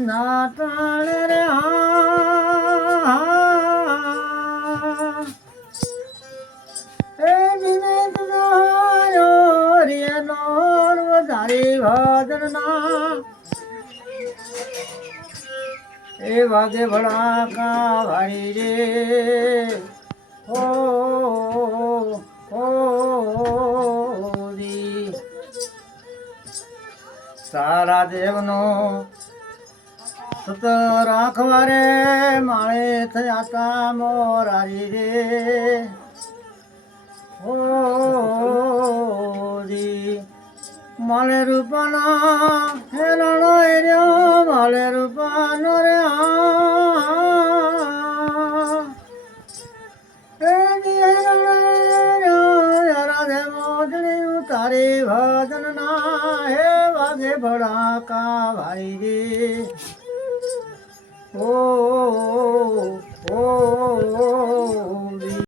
નાટણ રે એ દિને તુજો રે નોર વધારી ભજન ના એ વાગે ભડાકા વાળી રે ઓ સારા દેવનો સત રાખવા રે માળે થયા તા મોરારી રે ઓ માલે રૂપાના હેરાણો એર્યો માલે રૂપાનો રે તારી ભજન ના હે વાગે ભડાકા ભાઈ રે ઓ